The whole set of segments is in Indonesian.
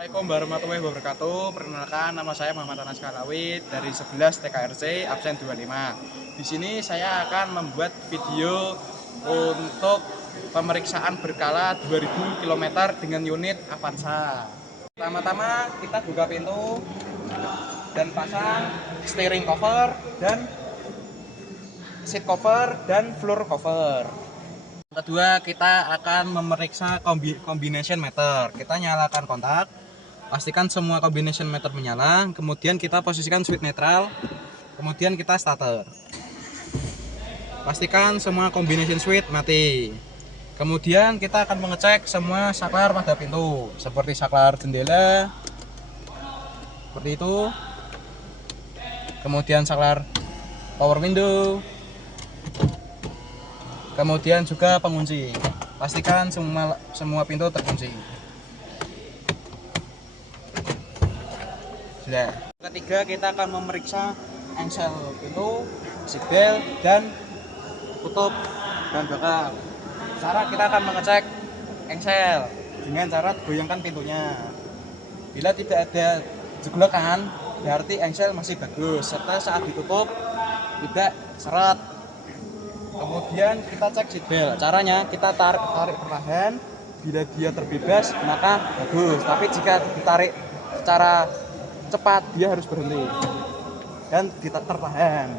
Assalamualaikum warahmatullahi wabarakatuh. Perkenalkan, nama saya Muhammad Anas Kalawit dari 11 TKRC absen 25. Di sini saya akan membuat video untuk pemeriksaan berkala 2000 km dengan unit Avanza. Pertama-tama kita buka pintu dan pasang steering cover dan seat cover dan floor cover. Kedua, kita akan memeriksa combination meter. Kita nyalakan kontak, pastikan semua combination meter menyala, kemudian kita posisikan switch netral, kemudian kita starter. Pastikan semua combination switch mati. Kemudian kita akan mengecek semua saklar pada pintu, seperti saklar jendela, seperti itu. Kemudian saklar power window, kemudian juga pengunci. Pastikan semua pintu terkunci. Sudah. Ketiga, kita akan memeriksa engsel pintu, seatbelt, dan tutup bahan bakar. Cara kita akan mengecek engsel dengan cara goyangkan pintunya. Bila tidak ada jeglokan, berarti engsel masih bagus, serta saat ditutup tidak seret. Kemudian kita cek seatbelt. Caranya kita tarik perlahan. Bila dia terbebas maka bagus. Tapi jika ditarik secara cepat dia harus berhenti dan kita tertahan.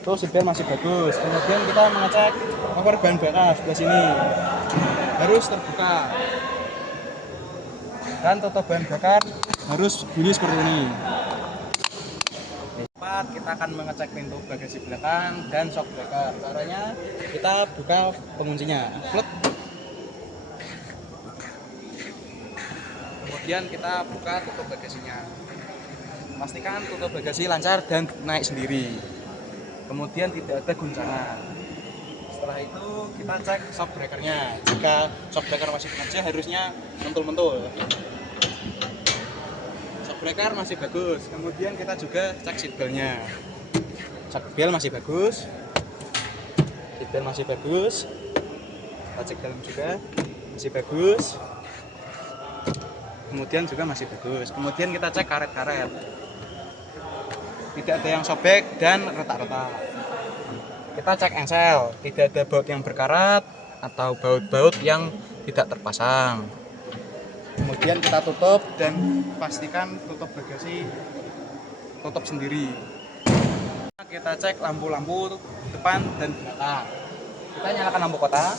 Tuh seatbelt masih bagus. Kemudian kita mengecek cover bahan bakar sebelah sini. Harus terbuka. Dan tutup bahan bakar harus bunyi seperti ini. Kita akan mengecek pintu bagasi belakang dan shock breaker. Caranya kita buka penguncinya, kemudian kita buka tutup bagasinya. Pastikan tutup bagasi lancar dan naik sendiri, kemudian tidak ada guncangan. Setelah itu kita cek shock breakernya. Jika shock breaker masih bekerja harusnya mentul-mentul. Breaker masih bagus. Kemudian kita juga cek seatbeltnya. Seatbelt masih bagus. Seatbelt masih bagus. Kita cek dalam juga masih bagus. Kemudian juga masih bagus. Kemudian kita cek karet-karet. Tidak ada yang sobek dan retak-retak. Kita cek engsel. Tidak ada baut yang berkarat atau baut-baut yang tidak terpasang. Kemudian kita tutup dan pastikan tutup bagasi tutup sendiri. Kita cek lampu-lampu depan dan belakang. Kita nyalakan lampu kota,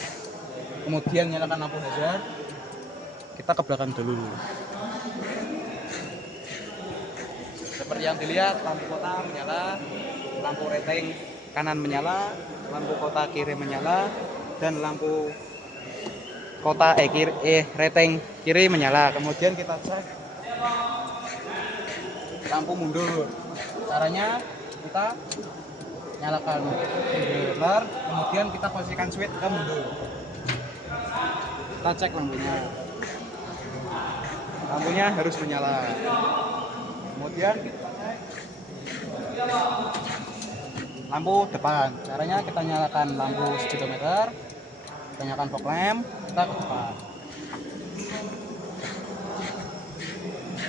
kemudian nyalakan lampu hazard. Kita ke belakang dulu. Seperti yang dilihat, lampu kota menyala, lampu rating kanan menyala, lampu kota kiri menyala, dan lampu kota rating kiri menyala. Kemudian kita cek lampu mundur. Caranya kita nyalakan mundur, kemudian kita posisikan switch ke mundur. Kita cek lampunya. Lampunya harus menyala. Kemudian kita cek lampu depan. Caranya kita nyalakan lampu speedometer, kita nyalakan fog lamp, kita ke depan.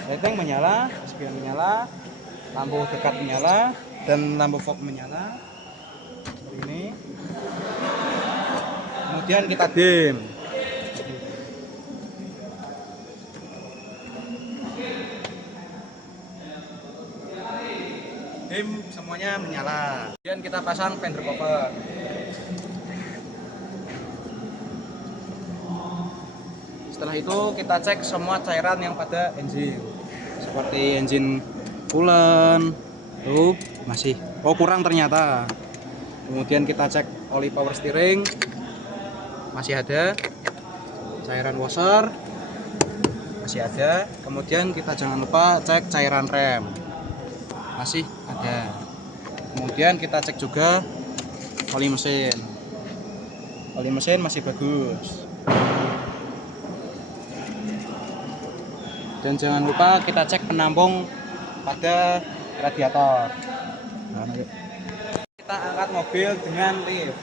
Rating menyala, spion menyala, lampu dekat menyala, dan lampu fog menyala seperti ini. Kemudian kita dim. Dim semuanya menyala. Kemudian kita pasang fender cover. Setelah itu kita cek semua cairan yang pada engine, seperti engine coolant, tuh masih kurang ternyata. Kemudian kita cek oli power steering, masih ada. Cairan washer masih ada. Kemudian kita jangan lupa cek cairan rem, masih ada. Kemudian kita cek juga oli mesin. Oli mesin masih bagus. Dan jangan lupa kita cek penampung pada radiator. Kita angkat mobil dengan lift.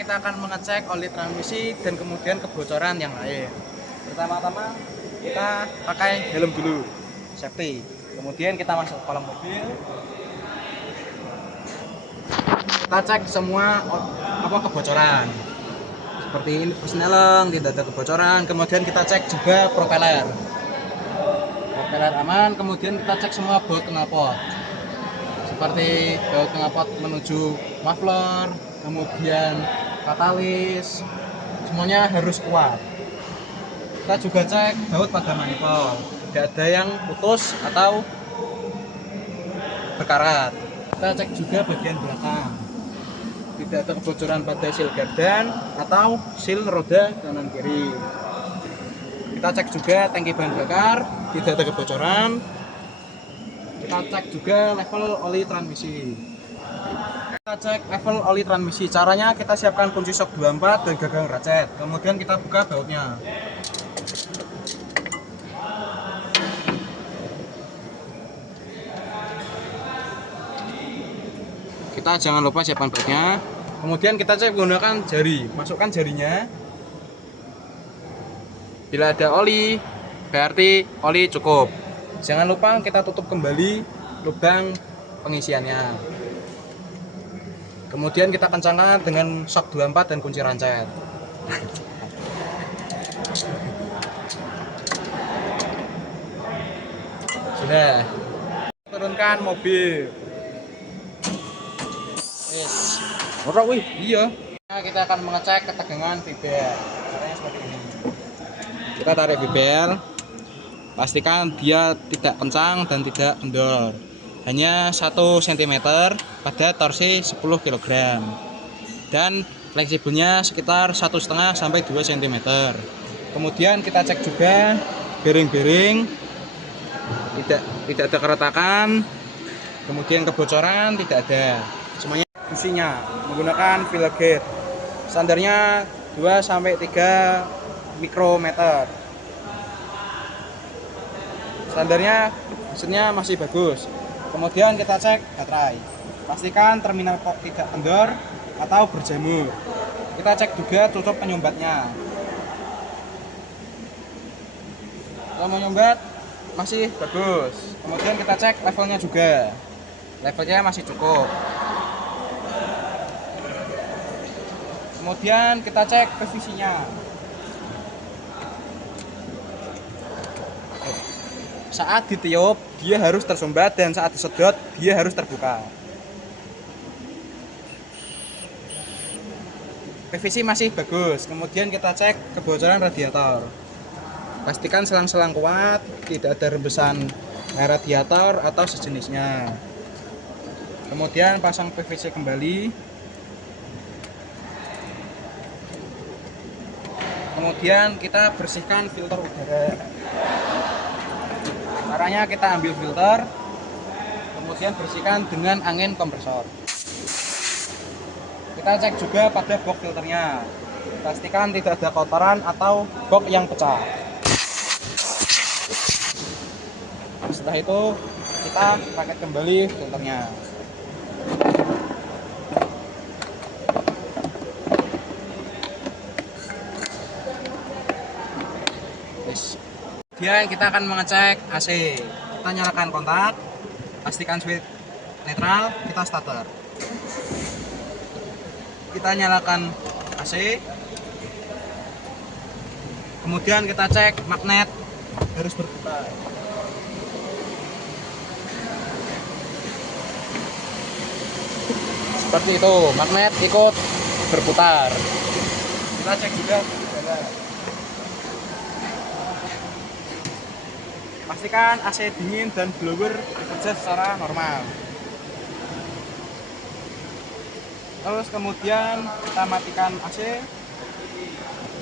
kita akan mengecek oli transmisi dan kemudian kebocoran yang lain. Pertama-tama kita pakai helm dulu, safety. Kemudian kita masuk ke kolong mobil. Kita cek semua kebocoran. Seperti ini persneleng, tidak ada kebocoran. Kemudian kita cek juga propeller. Propeller aman. Kemudian kita cek semua baut knalpot. Seperti baut knalpot menuju muffler, kemudian katalis, semuanya harus kuat. Kita juga cek baut pada manifold, tidak ada yang putus atau berkarat. Kita cek juga bagian belakang, tidak ada kebocoran pada seal gardan atau seal roda kanan kiri. Kita cek juga tangki bahan bakar, tidak ada kebocoran. Kita cek juga level oli transmisi. Kita cek level oli transmisi. Caranya kita siapkan kunci shock 24 dan gagang ratchet. Kemudian kita buka bautnya. Kita jangan lupa siapkan bautnya. Kemudian kita cek menggunakan jari. Masukkan jarinya. Bila ada oli, berarti oli cukup. Jangan lupa kita tutup kembali lubang pengisiannya. Kemudian kita kencangkan dengan shock 24 dan kunci rancet. Sudah. Turunkan mobil. Yes. Ora wih, iya. Nah, kita akan mengecek ketegangan VBL. Caranya seperti ini. Kita tarik VBL. Pastikan dia tidak kencang dan tidak kendor. Hanya 1 cm pada torsi 10 kg. Dan fleksibelnya sekitar 1,5 sampai 2 cm. Kemudian kita cek juga bearing-bearing tidak ada keretakan. Kemudian kebocoran tidak ada. Semuanya businya menggunakan filler gauge. Standarnya 2 sampai 3 mikrometer. Standarnya mesinnya masih bagus. Kemudian kita cek baterai. Pastikan terminal kok tidak kendor atau berjamur. Kita cek juga tutup penyumbatnya. Kalau menyumbat masih bagus. Kemudian kita cek levelnya juga. Levelnya masih cukup. Kemudian kita cek PVC-nya. Saat ditiup dia harus tersumbat dan saat disedot dia harus terbuka. PVC masih bagus. Kemudian kita cek kebocoran radiator. Pastikan selang-selang kuat, tidak ada rembesan air radiator atau sejenisnya. Kemudian pasang PVC kembali. Kemudian kita bersihkan filter udara. Caranya kita ambil filter, kemudian bersihkan dengan angin kompresor. Kita cek juga pada box filternya. Pastikan tidak ada kotoran atau box yang pecah. Setelah itu kita pakai kembali filternya. Kemudian kita akan mengecek AC. Kita nyalakan kontak, pastikan switch netral, kita starter. Kita nyalakan AC. Kemudian kita cek magnet harus berputar. Seperti itu, magnet ikut berputar. Kita cek juga udara. Pastikan AC dingin dan blower bekerja secara normal. Terus kemudian kita matikan AC,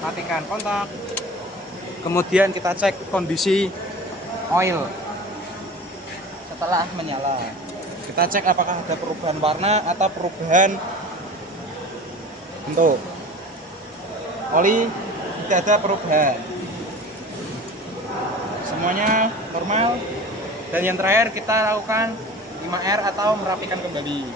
matikan kontak. Kemudian kita cek kondisi oil setelah menyala. Kita cek apakah ada perubahan warna atau perubahan bentuk. Oli tidak ada perubahan. Semuanya normal. Dan yang terakhir kita lakukan 5R atau merapikan kembali.